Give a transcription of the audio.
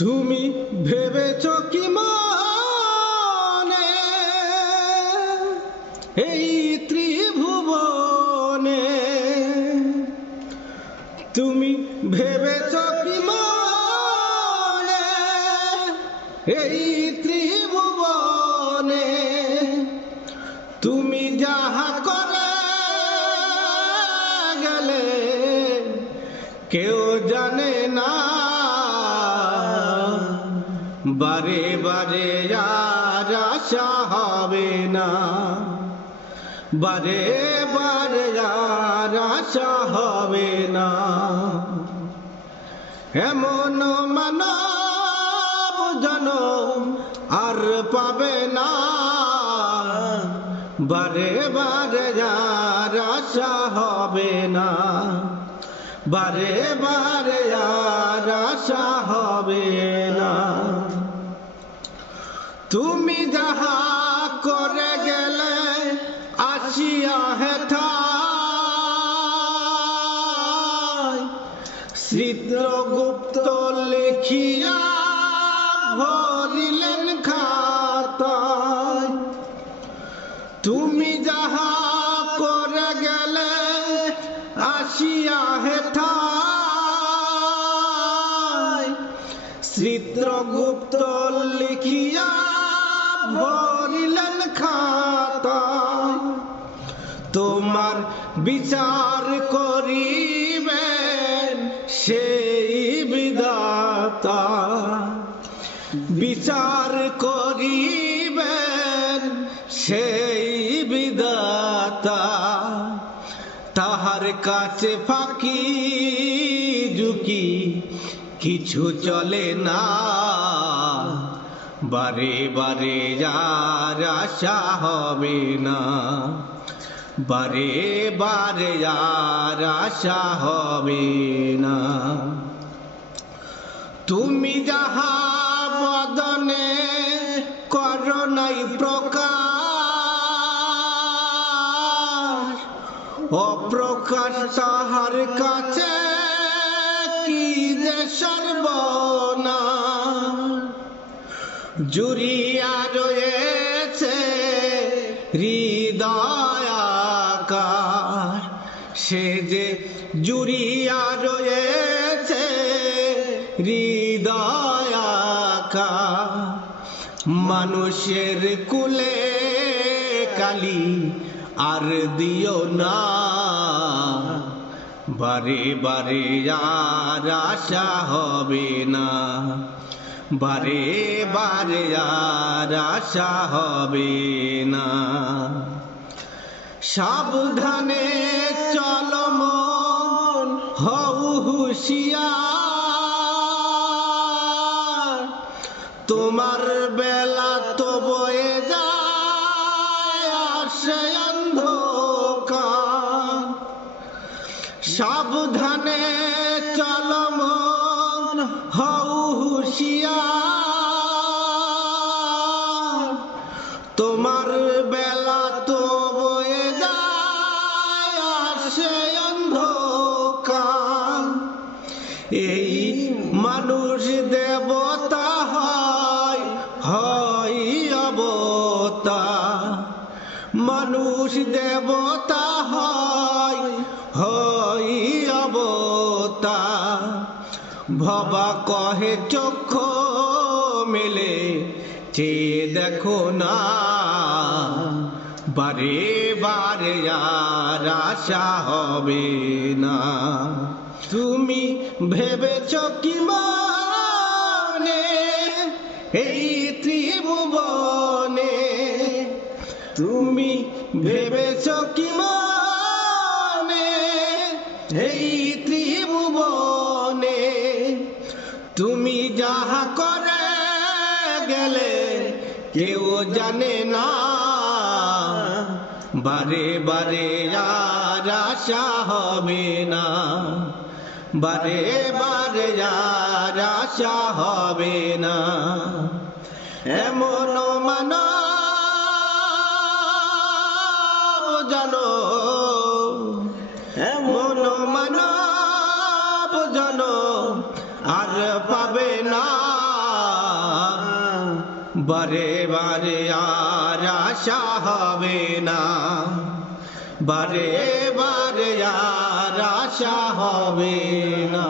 তুমি ভেবেছ কি মনে এই ত্রিভুবনে? তুমি ভেবেছ কি মনে এই ত্রিভুবনে তুমি যাহা করে গেলে কেউ জানে না? বারে বারে আর আশা হবে না, বারে বারে আর আশা হবে না। এমন মানব জনম আর পাবে না, বারে বারে আর আশা হবে না, বারে বারে আর আশা হবে না। তুমি যাহা করে গেলে আসিয়া হেথায় চিত্রগুপ্ত লিখিয়া ভরিলেন খাতায়। তুমি যাহা করে গেলে আসিয়া হেথায় চিত্রগুপ্ত লিখিয়া ভরিলেন খাতায়। তোমার বিচার করিবেন সেই বিধাতা, বিচার করিবেন সেই বিধাতা। তাহার কাছে ফাঁকি ঝুঁকি কিছু চলে না, বারে বারে আর আশা হবে না, বারে বারে আর আশা হবে না। তুমি যাহা বদনে করো নাই প্রকাশ, অপ্রকাশ তাহার কাছে কি যে সর্বনাশ। জুড়িয়া রয়েছে হৃদয়াকার, সে যে জুড়িয়া রয়েছে হৃদয়াকার। মানুষের কুলে কালি আর দিও না, বারে বারে আর আশা হবে না, বারে বারে আর আশা হবে না। সাবধানে চলো মন হও হুঁশিয়ার, তোমার বেলা তো বয়ে যায় আসে অন্ধকার। সাবধানে চলো মন হও হুঁশিয়ার, তোমার বেলা তো বয়ে যায় আসে অন্ধকার। এই মানুষ দেবতা হয় হয় অবতার, মানুষ দেবতা হয় হয় অবতার। ভবা কহে চক্ষু মেলে চেয়ে দেখো না, বারে বারে আর আশা হবে না। তুমি ভেবেছ কি মনে এই ত্রিভুবনে? তুমি ভেবেছ কি মনে এই ত্রিভুবনে? তুমি যাহা করে গেলে কেউ জানে না, বারে বারে আর আশা হবে না, বারে বারে আর আশা হবে না। এমন মানব জনম, এমন মানব জনম আর পাবে না। বারে বারে আর আশা হবে না, বারে বারে আর আশা হবে না।